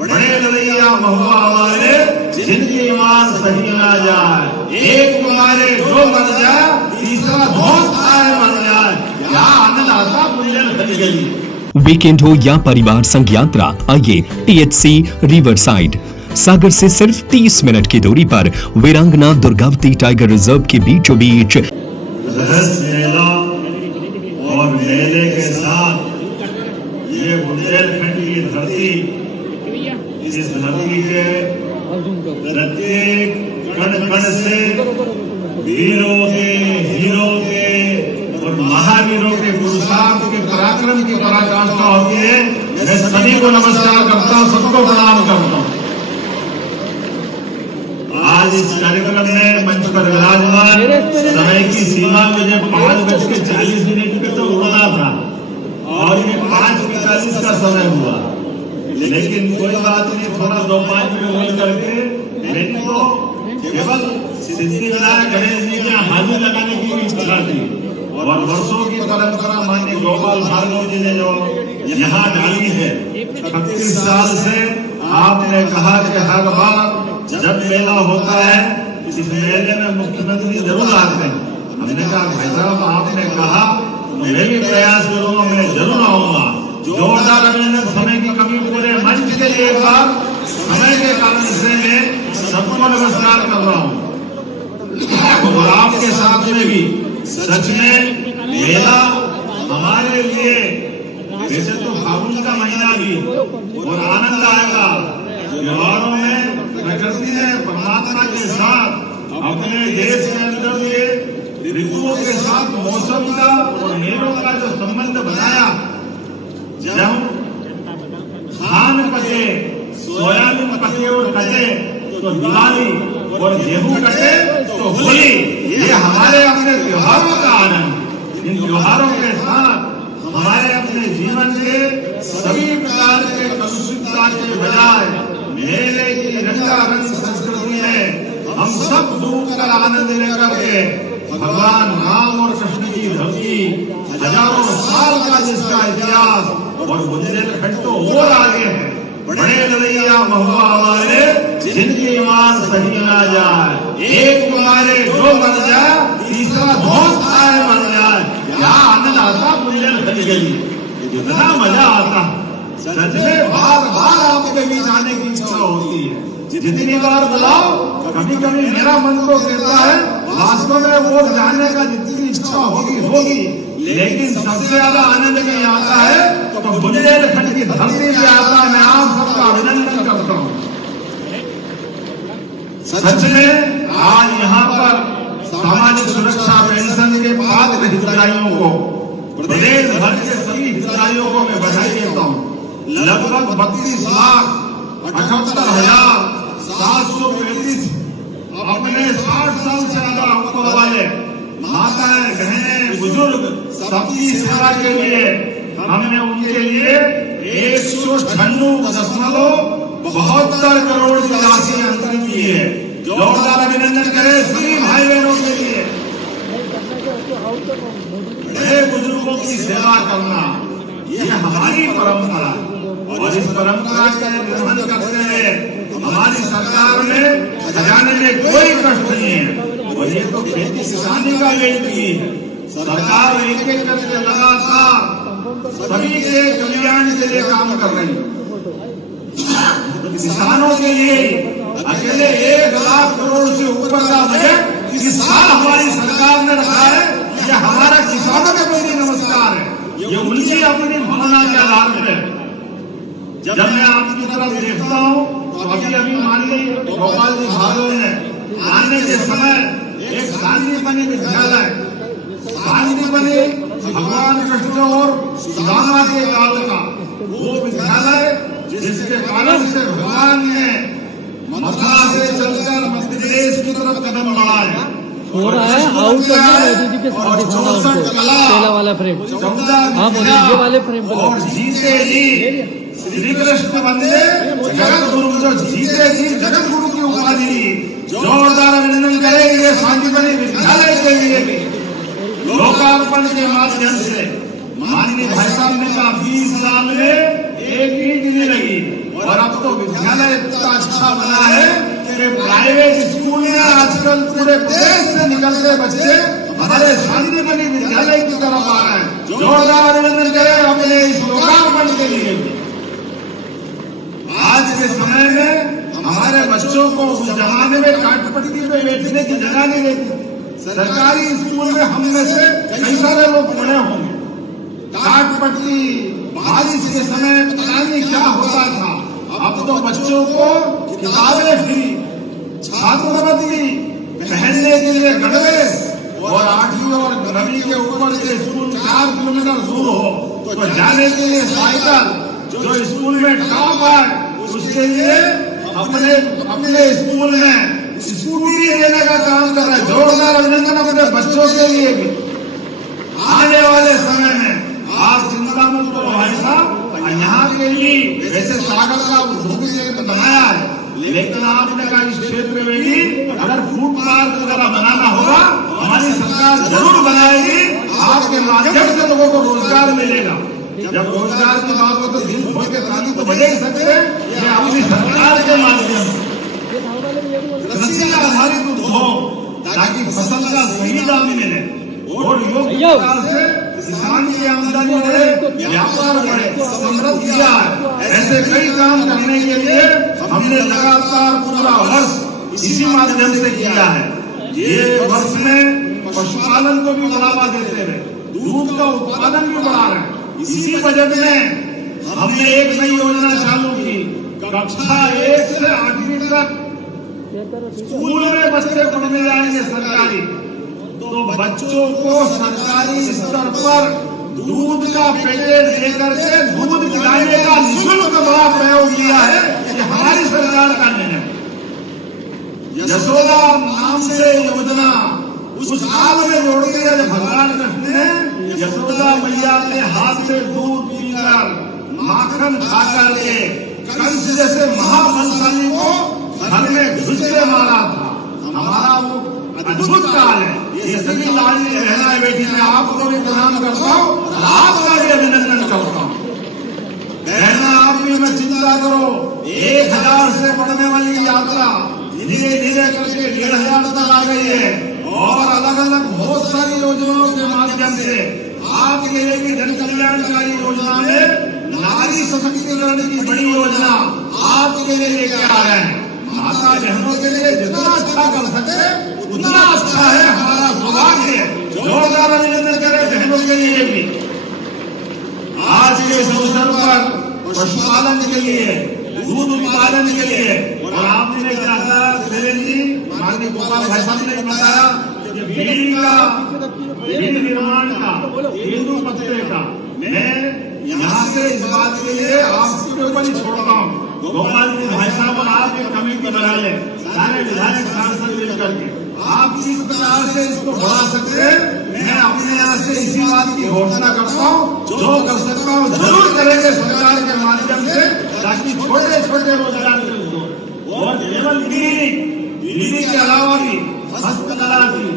बड़े लड़ैया महुआ वाले जिनकी ईमान सही ना जाए, एक मारे दो मर जाए, तीसरा दोस्त आए मर जाए, क्या आनंद आता बुंदेलखंड के लिए। वीकेंड हो या परिवार संग यात्रा, आइए THC रिवर साइड। सागर से सिर्फ 30 मिनट की दूरी पर वीरांगना दुर्गावती टाइगर रिजर्व के बीचों बीच रस मेला और मेले के साथ ये बुंदेलखंड की धरती, इस धरती के प्रत्येक कण कण से वीरों के, हीरों के और महावीरों के पुरुषार्थ के पराक्रम की पराकाष्ठा होती है। मैं सभी को नमस्कार करता हूँ, सबको प्रणाम करता हूँ। आज इस कार्यक्रम में मंच पर विराजमान, समय की सीमा मुझे 5:40 पे तो उड़ना था और ये 5:45 का समय हुआ, लेकिन कोई बात नहीं, थोड़ा 2-5 मिनट होल्ड करके मैंने तो केवल सिद्धिविनायक गणेश जी के हाजिर लगाने की इच्छा थी और वर्षों की परंपरा माननीय गोपाल भार्गव जी ने जो यहाँ डाली है, 36 साल से आपने कहा कि हर बार जब मेला होता है इस मेले में मुख्यमंत्री जरूर आते हैं। हमने कहा भाई साहब आपने कहा मैं भी प्रयास करूंगा, मैं जरूर आऊंगा। जोरदार अभिनंदन। समय की कमी पूरे मंच के लिए एक बार, समय के कारण से मैं सबको नमस्कार कर रहा हूँ और आपके साथ में भी। सच में मेला हमारे लिए, वैसे तो फागुन का महीना भी और आनंद आएगा। त्योहारों में प्रकृति ने परमात्मा के साथ अपने देश के अंदर ये ऋतुओं के साथ मौसम का और मेलों का जो संबंध बनाया, जब धान पके, सोयाबीन पके और कटे तो दिवाली और गेहूं कटे तो होली, ये हमारे अपने त्योहारों का आनंद। इन त्योहारों के साथ हमारे अपने जीवन के सभी प्रकार के कलुषितता के बजाय मेले की रंगारंग संस्कृति में हम सब डूब कर आनंद लेकर के भगवान राम और कृष्ण की धरती, हजारों साल का जिसका इतिहास और बुंदेलखंड तो और आगे है। बड़े लड़ैया महुआ वाले जिनकी ईमान सही ना जाए, एक मारे दो मर जाए, तीसरा दोस्त आए मर जाए, क्या आनंद आता बुंदेलखंड के लिए, कितना मजा आता। सच में बार बार आपके बीच आने की इच्छा होती है। जितनी बार बुलाओ, कभी कभी मेरा मन तो कहता है वास्तव में वो जाने का जितनी इच्छा होगी, लेकिन सबसे ज्यादा आनंद में आता है तो बुंदेलखंड की धरती पे आता है। मैं आप सबका अभिनंदन करता हूँ। सच में आज यहाँ पर सामाजिक सुरक्षा पेंशन के पात्र हितग्राहियों को, प्रदेश भर के सभी हितग्राहियों को मैं बधाई देता हूँ। लगभग 32,78,735 अपने 60 साल से ज्यादा उम्र वाले माताएं, बहनें, बुजुर्ग सबकी सेवा के लिए हमने उनके लिए 196.72 करोड़ की राशि अंतरित की है। जोरदार अभिनंदन करें सभी भाई बहनों के लिए। बड़े बुजुर्गों की सेवा करना ये हमारी परंपरा, और इस परंपरा का निर्वहन करते हुए हमारी सरकार ने खजाने में कोई कष्ट नहीं है। और ये तो खेती किसानी का वेट भी है। सरकार एक एक करके लगातार सभी के कल्याण के लिए काम कर रही है। किसानों के लिए अकेले 1 लाख करोड़ से ऊपर का बजट इस साल हमारी सरकार ने रखा है। ये हमारा किसानों के प्रति नमस्कार है। ये उनकी अपनी भावना के आधार पर। जब मैं आपकी तरफ देखता हूँ तो अभी मान लीजिए गोपाल जी भार्गव ने आने के समय एक शांतिपनी विद्यालय, शांतिपनी भगवान कृष्ण और सुदामा के काल का वो विद्यालय, जिसके कारण से भगवान ने मथुरा से चलकर मध्य प्रदेश की तरफ कदम बढ़ाए। हो रहा है आउट करना मोदी जी के साथ दिखाना उनको, पहला वाला फ्रेम, हाँ मोदी ये वाले फ्रेम और जीते जी श्री कृष्ण वंदे जगत गुरु, जो जीते जी जगत गुरु की उपाधि। जोरदार अभिनंदन करेंगे शांतिपनी विद्यालय के लिए भी। लोकार्पण के माध्यम से माननीय भाई साहब ने कहा 20 साल में एक ईंट नहीं लगी, और अब तो विद्यालय इतना अच्छा बना है कि प्राइवेट स्कूल में आजकल पूरे देश से निकलते बच्चे हमारे शांतिमणि विद्यालय की तरफ आ रहे हैं। जोरदार अभिनंदन करें अपने इस लोकार्पण के लिए। आज के समय में हमारे बच्चों को उस जमाने में काट पट्टी पे बैठने की जगह नहीं रहती। सरकारी स्कूल में हम में से कई सारे लोग पढ़े होंगे। काट पट्टी बारिश के समय पता नहीं क्या होता था। अब तो बच्चों को किताबें फ्री, छात्रवृत्ति, पहनने के लिए गड़बे, और 8वीं और 9वीं के ऊपर से स्कूल 4 किलोमीटर दूर हो तो जाने के लिए साइकिल, जो स्कूल में टॉप है उसके लिए अपने स्कूल में स्कूटी देने का काम कर रहा है। जोरदार अभिनंदन अपने बच्चों के लिए भी। आने वाले समय में आप चिंता मुक्त हो भाई साहब। यहाँ के लिए वैसे सागर का उद्योग बनाया है, लेकिन आपने कहा इस क्षेत्र में भी अगर फूड पार्क वगैरह बनाना होगा हमारी सरकार जरूर बनाएगी। आपके माध्यम से लोगों को रोजगार मिलेगा। जब रोजगार की बात हो तो दिल खोल के ताली तो बजा ही सकते हैं। ये अपनी सरकार के माध्यम से कृषि आधारित उद्योग, ताकि फसल का सही दाम मिले और योग्य प्रकार से किसान की आमदनी बढ़े, व्यापार बढ़े, समृद्ध किया है। ऐसे कई काम करने के लिए हमने लगातार पूरा वर्ष इसी माध्यम से किया है। ये वर्ष में पशुपालन को भी बढ़ावा देते हुए दूध का उत्पादन भी बढ़ा रहे हैं। इसी बजट में हमने एक नई योजना चालू की। कक्षा 1 से 8वीं तक स्कूल में बच्चे पढ़ने जाएंगे सरकारी, तो बच्चों को सरकारी स्तर पर दूध का पैकेट देकर के दूध पिलाने का निःशुल्क बड़ा प्रयोग किया है। ये हमारी सरकार का निर्णय। यशोदा नाम से योजना उस काल में जोड़ते हैं जब भगवान कृष्ण ने यशोदा मैया के हाथ से दूध पीकर माखन खा करके कंस जैसे महाबलशाली को घर में घुस के मारा था। हमारा वो अद्भुत काल है। ये सभी लाडली बहना बेटी मैं आपको भी प्रणाम करता हूँ, आपका भी अभिनंदन करता हूँ। बहना आप भी मैं चिंता करो, 1000 से बढ़ने वाली यात्रा धीरे धीरे करके 1500 तक आ गई है। और अलग अलग बहुत सारी योजनाओं के माध्यम से आपके लिए भी जन कल्याणकारी योजना में नारी सशक्तिकरण की बड़ी योजना आपके लिए लेके आ रहे हैं। माता बहनों के लिए जितना अच्छा कर सके उतना अच्छा है, हमारा सौभाग्य है। जोरदार अभिनंदन करें बहनों के लिए भी। आज के इस अवसर पर पशुपालन के लिए, दूध उत्पादन के लिए, और आपने क्या कहा देवेंद्र जी, माननीय गोपाल भाई साहब ने बताया कि बीड़ी निर्माण का, तेंदू पत्ते का, मैं यहाँ से इस बात के लिए आपके ऊपर ही छोड़ता हूँ। गोपाल जी भाई साहब और आप एक कमेटी बना ले, सारे विधायक सांसद मिलकर के आप किस प्रकार से इसको बढ़ा सकते हैं। मैं अपने यहाँ से इसी बात की घोषणा करता हूँ, जो कर सकता हूँ जरूर करेंगे सरकार के माध्यम से, ताकि छोटे छोटे रोजगार मिल। और केवल बीड़ी के अलावा भी हस्तकला की,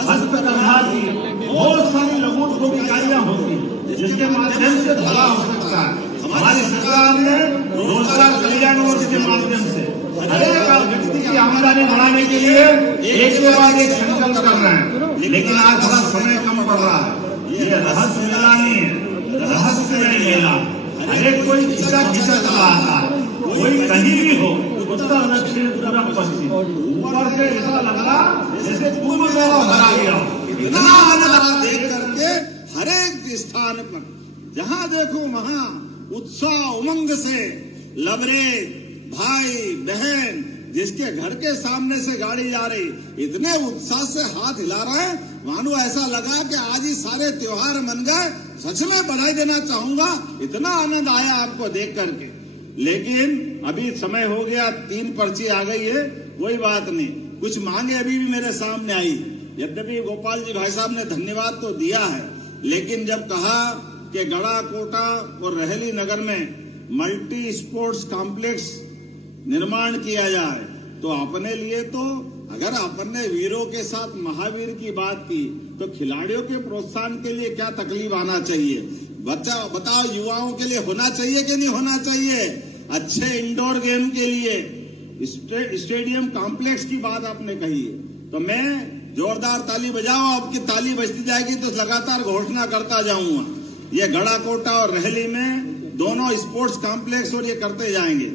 हस्तकला की बहुत सारी लघु उद्योग इकाइयां होती जिसके माध्यम से भला हो सकता है। हमारी सरकार ने रोजगार कल्याण योजना के माध्यम से हर एक व्यक्ति की आमदनी बढ़ाने के लिए एक के बाद एक संकल्प कर रहे हैं। लेकिन आज थोड़ा समय कम पड़ रहा है। ये रहस्य मेला नहीं है, रहस्यमय मेला। हर एक कोई किस्सा चला आता है, कोई कहीं भी हो, उत्तर दक्षिण पूर्व पश्चिम, ऊपर से ऐसा लग रहा जैसे कुंभ मेला भरा गया। इतना आनंद देख करके हर एक स्थान पर जहाँ देखो वहाँ उत्साह उमंग से लबरे भाई बहन, जिसके घर के सामने से गाड़ी जा रही, इतने उत्साह से हाथ हिला रहे हैं, मानो ऐसा लगा कि आज ही सारे त्योहार मन गए। सच में बधाई देना चाहूंगा, इतना आनंद आया आपको देख करके। लेकिन अभी समय हो गया, 3 पर्ची आ गई है, कोई बात नहीं। कुछ मांगे अभी भी मेरे सामने आई, यद्यपि गोपाल जी भाई साहब ने धन्यवाद तो दिया है, लेकिन जब कहा कि गड़ा कोटा और रहली नगर में मल्टी स्पोर्ट्स कॉम्प्लेक्स निर्माण किया जाए, तो अपने लिए तो अगर अपने वीरों के साथ महावीर की बात की, तो खिलाड़ियों के प्रोत्साहन के लिए क्या तकलीफ आना चाहिए? बच्चा बताओ, युवाओं के लिए होना चाहिए कि नहीं होना चाहिए? अच्छे इंडोर गेम के लिए स्टेडियम कॉम्प्लेक्स की बात आपने कही है, तो मैं जोरदार ताली बजाओ, आपकी ताली बजती जाएगी तो लगातार घोषणा करता जाऊंगा। ये गढ़ाकोटा और रहली में दोनों स्पोर्ट्स कॉम्प्लेक्स और ये करते जाएंगे।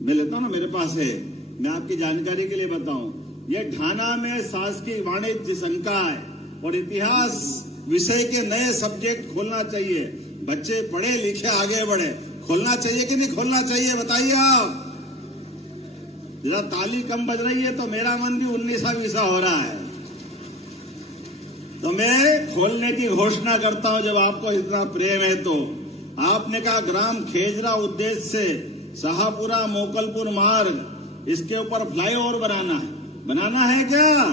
मैं लेता हूं ना, मेरे पास है, मैं आपकी जानकारी के लिए बताऊं, ये ढाना में शासकीय वाणिज्य संकाय और इतिहास विषय के नए सब्जेक्ट खोलना चाहिए। बच्चे पढ़े लिखे आगे बढ़े, खोलना चाहिए कि नहीं खोलना चाहिए बताइए आप। जरा ताली कम बज रही है तो मेरा मन भी 19-20 हो रहा है, तो मैं खोलने की घोषणा करता हूं जब आपको इतना प्रेम है तो। आपने कहा ग्राम खेजरा उद्देश्य से शाहपुरा मोकलपुर मार्ग, इसके ऊपर फ्लाईओवर बनाना है क्या?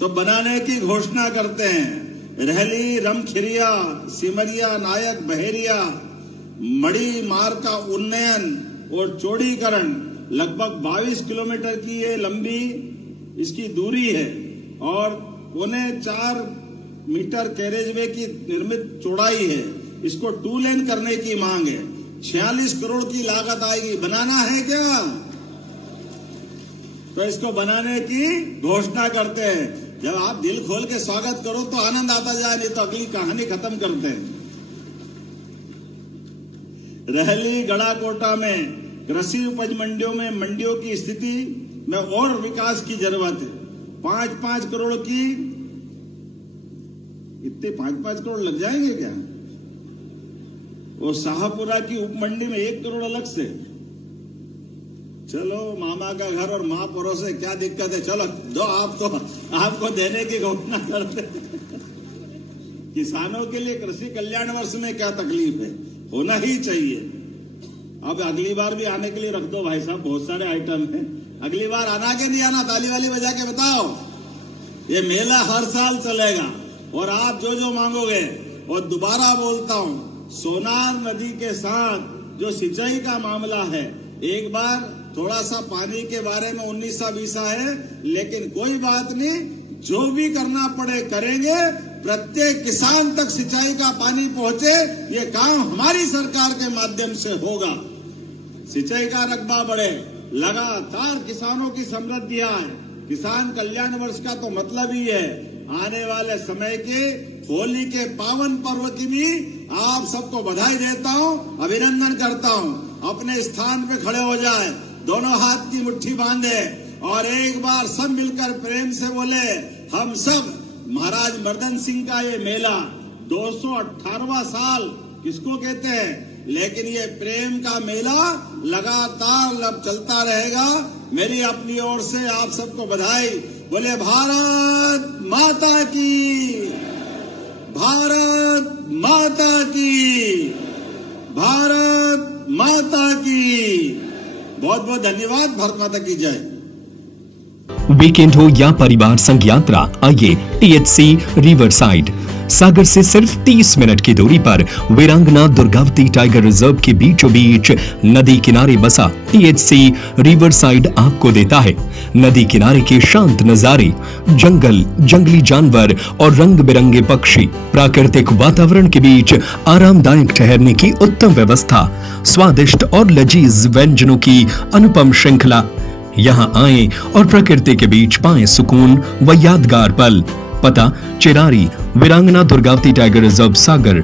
तो बनाने की घोषणा करते हैं। रहली, रमखिरिया, सिमरिया, नायक, बहेरिया, मड़ी मार्ग का उन्नयन और चौड़ीकरण लगभग 22 किलोमीटर की ये लंबी इसकी दूरी है और 4.25 मीटर कैरेजवे की निर्मित चौड़ाई है। इसको 2 लेन करने की मांग है। 46 करोड़ की लागत आएगी। बनाना है क्या? तो इसको बनाने की घोषणा करते हैं। जब आप दिल खोल के स्वागत करो तो आनंद आता जाए, नहीं तो अगली कहानी खत्म करते हैं। रहली गढ़ाकोटा में कृषि उपज मंडियों में मंडियों की स्थिति में और विकास की जरूरत है। 5-5 करोड़ की, इतने 5-5 करोड़ लग जाएंगे क्या? और शाहपुरा की उपमंडी में 1 करोड़ अलग से। चलो मामा का घर और माँ परोसे, क्या दिक्कत है, चलो दो, आपको देने की घोषणा करते। किसानों के लिए कृषि कल्याण वर्ष में क्या तकलीफ है, होना ही चाहिए। अब अगली बार भी आने के लिए रख दो भाई साहब, बहुत सारे आइटम हैं। अगली बार आना के नहीं आना, ताली वाली बजा के बताओ। ये मेला हर साल चलेगा और आप जो जो मांगोगे। और दोबारा बोलता हूं, सोनार नदी के साथ जो सिंचाई का मामला है, एक बार थोड़ा सा पानी के बारे में 19-20 है, लेकिन कोई बात नहीं, जो भी करना पड़े करेंगे। प्रत्येक किसान तक सिंचाई का पानी पहुंचे, ये काम हमारी सरकार के माध्यम से होगा। सिंचाई का रकबा बढ़े, लगातार किसानों की समृद्धियां है। किसान कल्याण वर्ष का तो मतलब ही है आने वाले समय के होली के पावन पर्व की भी आप सबको बधाई देता हूं, अभिनंदन करता हूं। अपने स्थान पे खड़े हो जाए, दोनों हाथ की मुट्ठी बांधे और एक बार सब मिलकर प्रेम से बोले, हम सब। महाराज मर्दन सिंह का ये मेला 218वां साल किसको कहते हैं, लेकिन ये प्रेम का मेला लगातार अब चलता रहेगा। मेरी अपनी ओर से आप सबको बधाई। बोले भारत माता की, भारत माता की, भारत माता की। बहुत बहुत धन्यवाद। भारत माता की जय। वीकेंड हो या परिवार संग यात्रा, आइए THC रिवरसाइड। सागर से सिर्फ 30 मिनट की दूरी पर वीरांगना दुर्गावती टाइगर रिजर्व के बीचों बीच नदी किनारे बसा THC रिवरसाइड आपको देता है नदी किनारे के शांत नजारे, जंगल, जंगली जानवर और रंग बिरंगे पक्षी, प्राकृतिक वातावरण के बीच आरामदायक ठहरने की उत्तम व्यवस्था, स्वादिष्ट और लजीज व्यंजनों की अनुपम श्रृंखला। यहाँ आएं और प्रकृति के बीच पाएं सुकून व यादगार पल। पता चिरारी, वीरांगना दुर्गावती टाइगर रिजर्व, सागर।